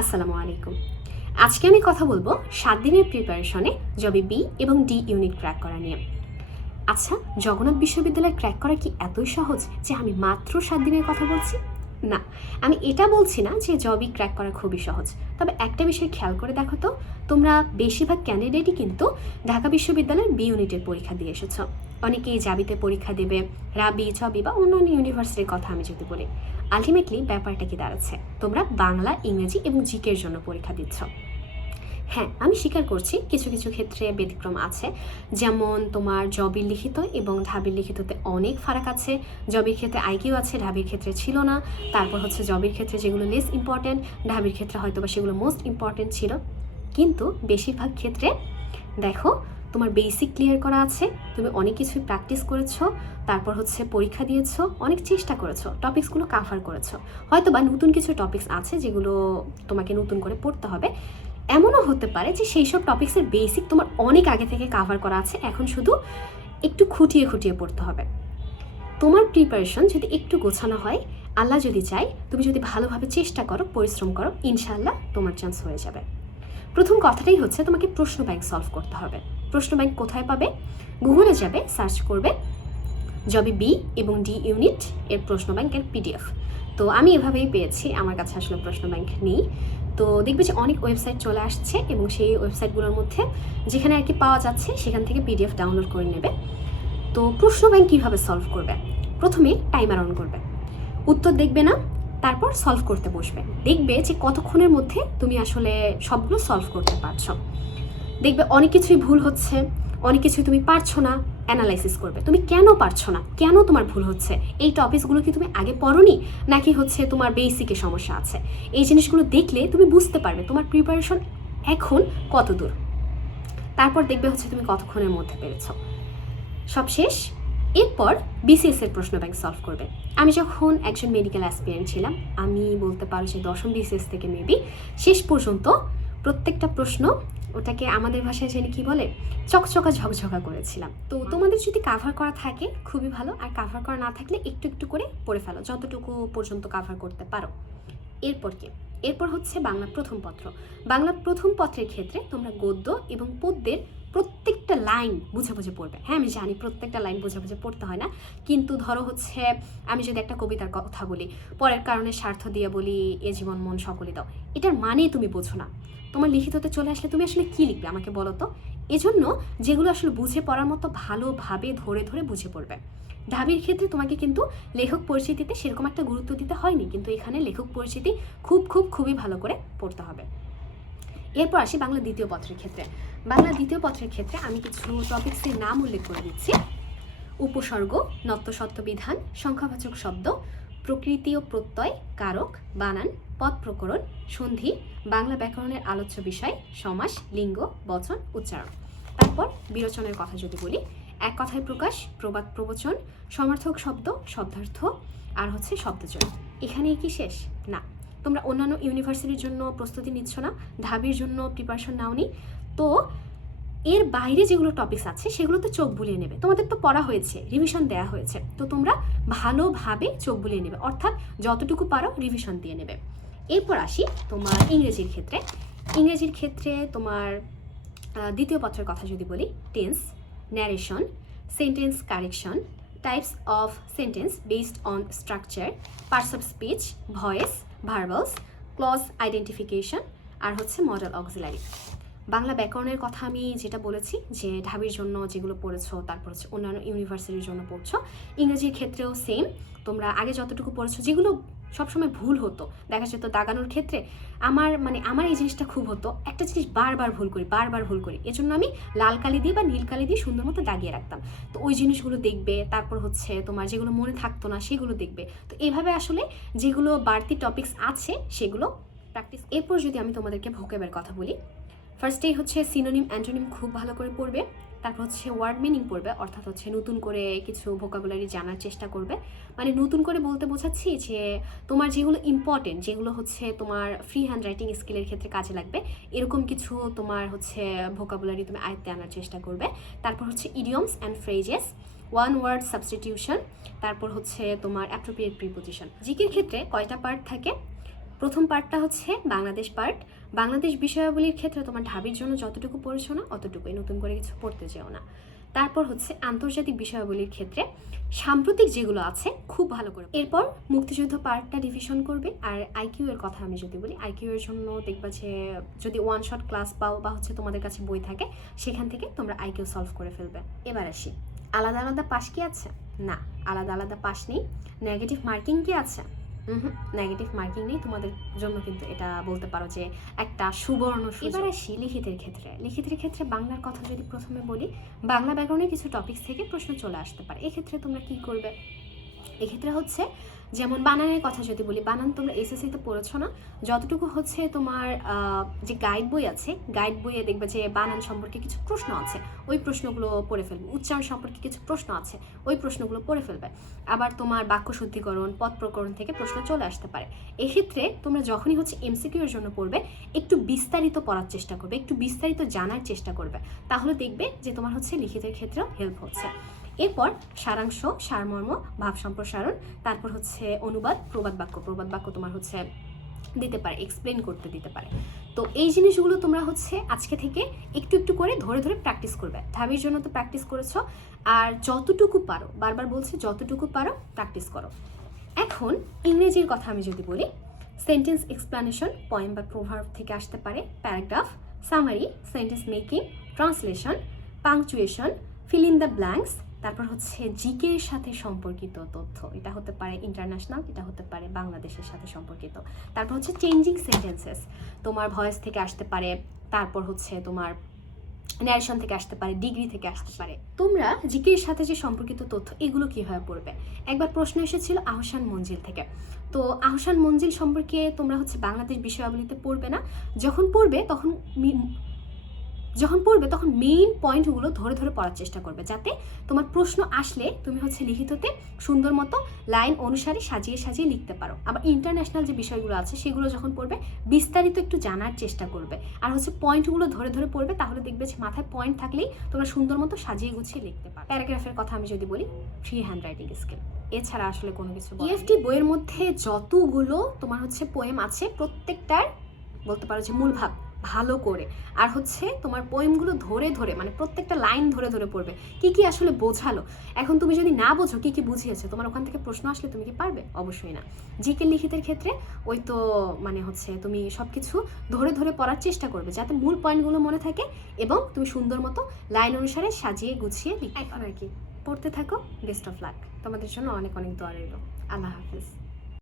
আসসালামু আলাইকুম। আজকে আমি কথা বলবো 7 দিনের প্রিপারেশনে জবে বি এবং ডি ইউনিট ক্র্যাক করা নিয়ে। আচ্ছা, জগন্নাথ বিশ্ববিদ্যালয় ক্র্যাক করা কি এতই সহজ যে আমি মাত্র 7 দিনের কথা বলছি? না, আমি এটা বলছি না যে জবই ক্র্যাক করা খুবই সহজ। তবে একটা বিষয় খেয়াল করে দেখো তো, তোমরা বেশিরভাগ ক্যান্ডিডেটই কিন্তু ঢাকা বিশ্ববিদ্যালয়ের বি ইউনিটের পরীক্ষা দিয়ে এসেছো। অনেকেই জাবিতে পরীক্ষা দেবে, রাবি, ছবি বা অন্যান্য ইউনিভার্সিটির কথা আমি যদি বলি। আলটিমেটলি ব্যাপারটা কি দাঁড়াচ্ছে, তোমরা বাংলা, ইংরেজি এবং জিকের জন্য পরীক্ষা দিচ্ছ। হ্যাঁ, আমি স্বীকার করছি কিছু কিছু ক্ষেত্রে ব্যতিক্রম আছে, যেমন তোমার জবির লিখিত এবং ঢাবির লিখিততে অনেক ফারাক আছে। জবির ক্ষেত্রে আইকিউ আছে, ঢাবির ক্ষেত্রে ছিল না। তারপর হচ্ছে জবির ক্ষেত্রে যেগুলো লেস ইম্পর্টেন্ট, ঢাবির ক্ষেত্রে হয়তো বা সেগুলো মোস্ট ইম্পর্টেন্ট ছিল। কিন্তু বেশিরভাগ ক্ষেত্রে দেখো, তোমার বেসিক ক্লিয়ার করা আছে, তুমি অনেক কিছুই প্র্যাকটিস করেছো, তারপর হচ্ছে পরীক্ষা দিয়েছো, অনেক চেষ্টা করেছো, টপিকসগুলো কাভার করেছো। হয়তো বা নতুন কিছু টপিকস আছে যেগুলো তোমাকে নতুন করে পড়তে হবে। এমনও হতে পারে যে সেই সব টপিক্সের বেসিক তোমার অনেক আগে থেকে কাভার করা আছে, এখন শুধু একটু খুঁটিয়ে খুঁটিয়ে পড়তে হবে। তোমার প্রিপারেশন যদি একটু গোছানো হয়, আল্লাহ যদি চায়, তুমি যদি ভালোভাবে চেষ্টা করো, পরিশ্রম করো, ইনশাআল্লাহ তোমার চান্স হয়ে যাবে। প্রথম কথাটাই হচ্ছে তোমাকে প্রশ্ন ব্যাংক সলভ করতে হবে। প্রশ্ন ব্যাংক কোথায় পাবে? গুগলে যাবে, সার্চ করবে জবে বি এবং ডি ইউনিট এর প্রশ্ন ব্যাংকের পিডিএফ। তো আমি এভাবেই পেয়েছি, আমার কাছে আসলে প্রশ্ন ব্যাংক নেই। তো দেখবে যে অনেক ওয়েবসাইট চলে আসছে এবং সেই ওয়েবসাইটগুলোর মধ্যে যেখানে আর কি পাওয়া যাচ্ছে সেখান থেকে পিডিএফ ডাউনলোড করে নেবে। তো প্রশ্ন ব্যাংক কীভাবে সলভ করবে? প্রথমে টাইমার অন করবে, উত্তর দেখবে না, তারপর সলভ করতে বসবে। দেখবে যে কতক্ষণের মধ্যে তুমি আসলে সবগুলো সলভ করতে পারছো। দেখবে অনেক কিছুই ভুল হচ্ছে, অনেক কিছুই তুমি পারছো না। অ্যানালাইসিস করবে তুমি কেন পারছো না, কেন তোমার ভুল হচ্ছে। এই টপিকসগুলো কি তুমি আগে পড়োনি, নাকি হচ্ছে তোমার বেসিকে সমস্যা আছে? এই জিনিসগুলো দেখলে তুমি বুঝতে পারবে তোমার প্রিপারেশন এখন কত দূর। তারপর দেখবে হচ্ছে তুমি কতক্ষণের মধ্যে পেরেছ। সব শেষ। এরপর বিসিএস এর প্রশ্ন ব্যাংক সলভ করবে। আমি যখন একজন মেডিকেল অ্যাসপিরেন্ট ছিলাম, আমি বলতে পারো যে দশম বিসিএস থেকে মেবি শেষ পর্যন্ত প্রত্যেকটা প্রশ্ন, ওটাকে আমাদের ভাষায় জানি কি বলে, চকচকা ঝকঝকা করেছিলাম। তো তোমাদের যদি কাভার করা থাকে খুবই ভালো, আর কাভার করা না থাকলে একটু একটু করে পড়ে ফেলো, যতটুকু পর্যন্ত কাভার করতে পারো। এরপর কি? এরপর হচ্ছে বাংলা প্রথম পত্র। বাংলা প্রথম পত্রের ক্ষেত্রে তোমরা গদ্য এবং পদ্যের প্রত্যেকটা লাইন বুঝে বুঝে পড়বে। হ্যাঁ, আমি জানি প্রত্যেকটা লাইন বুঝে বুঝে পড়তে হয় না, কিন্তু ধরো হচ্ছে আমি যদি একটা কবিতার কথা বলি, পরের কারণে স্বার্থ দিয়ে বলি এ জীবন মন সকলে দাও, এটার মানেই তুমি বোঝো না। তোমার লিখিততে চলে আসলে তুমি আসলে কী লিখবে আমাকে বলো তো? এজন্য যেগুলো আসলে বুঝে পড়ার মতো ভালোভাবে ধরে ধরে বুঝে পড়বে। ঢাবির ক্ষেত্রে তোমাকে কিন্তু লেখক পরিচিতিতে সেরকম একটা গুরুত্ব দিতে হয়নি, কিন্তু এখানে লেখক পরিচিতি খুবই ভালো করে পড়তে হবে। এরপর আসি বাংলা দ্বিতীয় পত্রের ক্ষেত্রে। বাংলা দ্বিতীয় পত্রের ক্ষেত্রে আমি কিছু টপিক্সের নাম উল্লেখ করে দিচ্ছি। উপসর্গ, নত্যসত্ত্ব বিধান, সংখ্যাবাচক শব্দ, প্রকৃতি ও প্রত্যয়, কারক, বানান, পদ প্রকরণ, সন্ধি, বাংলা ব্যাকরণের আলোচ্য বিষয়, সমাস, লিঙ্গ, বচন, উচ্চারণ। তারপর বিরোচনের কথা যদি বলি, এক কথায় প্রকাশ, প্রবাদ প্রবচন, সমার্থক শব্দ, শব্দার্থ, আর হচ্ছে শব্দচয়ন। এখানেই কি শেষ? না। তোমরা অন্যান্য ইউনিভার্সিটির জন্য প্রস্তুতি নিচ্ছ না, ঢাবির জন্য প্রিপারেশন নাওনি, তো এর বাইরে যেগুলো টপিকস আছে সেগুলো তো চোখ বুলিয়ে নেবে। তোমাদের তো পড়া হয়েছে, রিভিশন দেওয়া হয়েছে, তো তোমরা ভালোভাবে চোখ বুলিয়ে নেবে, অর্থাৎ যতটুকু পারো রিভিশন দিয়ে নেবে। এরপর আসি তোমার ইংরেজির ক্ষেত্রে। ইংরেজির ক্ষেত্রে তোমার দ্বিতীয় পত্রের কথা যদি বলি, tense, narration, sentence correction, types of sentence based on structure, parts of speech, voice, verbals, clause identification, আর হচ্ছে মডেল অক্সিলারি। বাংলা ব্যাকরণের কথা আমি যেটা বলেছি যে ঢাবির জন্য যেগুলো পড়েছো, তারপর হচ্ছে অন্যান্য ইউনিভার্সিটির জন্য পড়ছো। ইংরেজির ক্ষেত্রেও সেম, তোমরা আগে যতটুকু পড়েছো, যেগুলো সবসময় ভুল হতো, দেখা যেত দাগানোর ক্ষেত্রে আমার এই জিনিসটা খুব হতো, একটা জিনিস বারবার ভুল করি, এজন্য আমি লাল কালি দিয়ে বা নীল কালি দিয়ে সুন্দর মতো দাগিয়ে রাখতাম। তো ওই জিনিসগুলো দেখবে, তারপর হচ্ছে তোমার যেগুলো মনে থাকতো না সেগুলো দেখবে। তো এইভাবে আসলে যেগুলো বাড়তি টপিকস আছে সেগুলো প্র্যাকটিস। এরপর যদি আমি তোমাদেরকে ভোকেবের কথা বলি, ফার্স্টেই হচ্ছে সিনোনিম, অ্যান্টোনিম খুব ভালো করে পড়বে। তারপর হচ্ছে ওয়ার্ড মিনিং পড়বে, অর্থাৎ হচ্ছে নতুন করে কিছু ভোকাবুলারি জানার চেষ্টা করবে। মানে নতুন করে বলতে বোঝাচ্ছি যে তোমার যেগুলো ইম্পর্টেন্ট, যেগুলো হচ্ছে তোমার ফ্রি হ্যান্ড রাইটিং স্কিলের ক্ষেত্রে কাজে লাগবে, এরকম কিছু তোমার হচ্ছে ভোকাবুলারি তুমি আয়ত্তে আনার চেষ্টা করবে। তারপর হচ্ছে idioms and phrases, one word substitution, তারপর হচ্ছে তোমার অ্যাপ্রোপ্রিয়েট প্রিপোজিশন। জিকের ক্ষেত্রে কয়টা পার্ট থাকে? প্রথম পার্টটা হচ্ছে বাংলাদেশ পার্ট। বাংলাদেশ বিষয়াবলীর ক্ষেত্রে তোমার ঢাবির জন্য যতটুকু পড়েছো না অতটুকুই, নতুন করে কিছু পড়তে যেও না। তারপর হচ্ছে আন্তর্জাতিক বিষয়াবলীর ক্ষেত্রে সাম্প্রতিক যেগুলো আছে খুব ভালো করে। এরপর মুক্তিযুদ্ধ পার্টটা রিভিশন করবে। আর আইকিউ এর কথা আমি যদি বলি, আইকিউ এর জন্য দেখবা যে যদি ওয়ান শট ক্লাস পাও বা হচ্ছে তোমাদের কাছে বই থাকে, সেখান থেকে তোমরা আইকিউ সলভ করে ফেলবে। এবার আসি, আলাদা আলাদা পাস কি আছে? না, আলাদা আলাদা পাস নেই। নেগেটিভ মার্কিং কি আছে? নেগেটিভ মার্কিং নেই তোমাদের জন্য, কিন্তু এটা বলতে পারো যে একটা সুবর্ণ সুযোগ। এবার আসি লিখিতের ক্ষেত্রে। লিখিতের ক্ষেত্রে বাংলার কথা যদি প্রথমে বলি, বাংলা ব্যাকরণের কিছু টপিকস থেকে প্রশ্ন চলে আসতে পারে। এক্ষেত্রে তোমরা কি করবে? এক্ষেত্রে হচ্ছে যেমন বানানের কথা যদি বলি, বানান তোমরা এসএসসিতে পড়েছো না, যতটুকু হচ্ছে তোমার যে গাইড বই আছে, গাইড বইয়ে দেখবে যে বানান সম্পর্কে কিছু প্রশ্ন আছে, ওই প্রশ্নগুলো পড়ে ফেলবে। উচ্চারণ সম্পর্কে কিছু প্রশ্ন আছে, ওই প্রশ্নগুলো পড়ে ফেলবে। আবার তোমার বাক্য শুদ্ধিকরণ, পদ প্রকরণ থেকে প্রশ্ন চলে আসতে পারে। এক্ষেত্রে তোমরা যখনই হচ্ছে এমসিকিউ এর জন্য পড়বে, একটু বিস্তারিত পড়ার চেষ্টা করবে, একটু বিস্তারিত জানার চেষ্টা করবে, তাহলে দেখবে যে তোমার হচ্ছে লিখিতের ক্ষেত্রেও হেল্প হচ্ছে। এরপর সারাংশ, সারমর্ম, ভাব সম্প্রসারণ, তারপর হচ্ছে অনুবাদ, প্রবাদ বাক্য। প্রবাদ বাক্য তোমার হচ্ছে দিতে পারে, এক্সপ্লেন করতে দিতে পারে। তো এই জিনিসগুলো তোমরা হচ্ছে আজকে থেকে একটু একটু করে ধরে ধরে প্র্যাকটিস করবে। ঢাবির জন্য তো প্র্যাকটিস করেছো, আর যতটুকু পারো, বারবার বলছি যতটুকু পারো প্র্যাকটিস করো। এখন ইংরেজির কথা আমি যদি বলি, সেন্টেন্স এক্সপ্লানেশন পয়েম বা প্রভার্ব থেকে আসতে পারে, paragraph, summary, sentence making, translation, punctuation, fill in the blanks, তারপর হচ্ছে জিকে এর সাথে সম্পর্কিত তথ্য, এটা হতে পারে ইন্টারন্যাশনাল, এটা হতে পারে বাংলাদেশের সাথে সম্পর্কিত। তারপর হচ্ছে চেঞ্জিং সেন্টেন্সেস, তোমার ভয়েস থেকে আসতে পারে, তারপর হচ্ছে তোমার ন্যারেশন থেকে আসতে পারে, ডিগ্রি থেকে আসতে পারে। তোমরা জিকে এর সাথে যে সম্পর্কিত তথ্য, এগুলো কিভাবে পড়বে? একবার প্রশ্ন এসেছিল আহসান মঞ্জিল থেকে। তো আহসান মঞ্জিল সম্পর্কে তোমরা হচ্ছে বাংলাদেশ বিষয়াবলীতে পড়বে না, যখন পড়বে তখন মেইন পয়েন্টগুলো ধরে ধরে পড়ার চেষ্টা করবে, যাতে তোমার প্রশ্ন আসলে তুমি হচ্ছে লিখিততে সুন্দর মতো লাইন অনুসারে সাজিয়ে সাজিয়ে লিখতে পারো। আবার ইন্টারন্যাশনাল যে বিষয়গুলো আছে সেগুলো যখন পড়বে, বিস্তারিত একটু জানার চেষ্টা করবে, আর হচ্ছে পয়েন্টগুলো ধরে ধরে পড়বে, তাহলে দেখবে যে মাথায় পয়েন্ট থাকলেই তোমরা সুন্দর মতো সাজিয়ে গুছিয়ে লিখতে পারো। প্যারাগ্রাফের কথা আমি যদি বলি, ফ্রি হ্যান্ড রাইটিং স্কিল, এছাড়া আসলে কোনো কিছু। ইএফটি বইয়ের মধ্যে যতগুলো তোমার হচ্ছে পোয়েম আছে, প্রত্যেকটার বলতে পারো যে মূল ভাব ভালো করে, আর হচ্ছে তোমার পোয়েমগুলো ধরে ধরে, মানে প্রত্যেকটা লাইন ধরে ধরে পড়বে, কি কি আসলে বোঝালো। এখন তুমি যদি না বোঝো কি কি বুঝিয়েছে, তোমার ওখান থেকে প্রশ্ন আসলে তুমি কি পারবে? অবশ্যই না। জিকে লিখিতের ক্ষেত্রে ওই তো মানে হচ্ছে তুমি সবকিছু ধরে ধরে পড়ার চেষ্টা করবে, যাতে মূল পয়েন্টগুলো মনে থাকে এবং তুমি সুন্দর মতো লাইন অনুসারে সাজিয়ে গুছিয়ে লিখতে। এখন আর কি, পড়তে থাকো। বেস্ট অফ লাক, তোমাদের জন্য অনেক অনেক দোয়া রইল। আল্লাহ হাফিজ।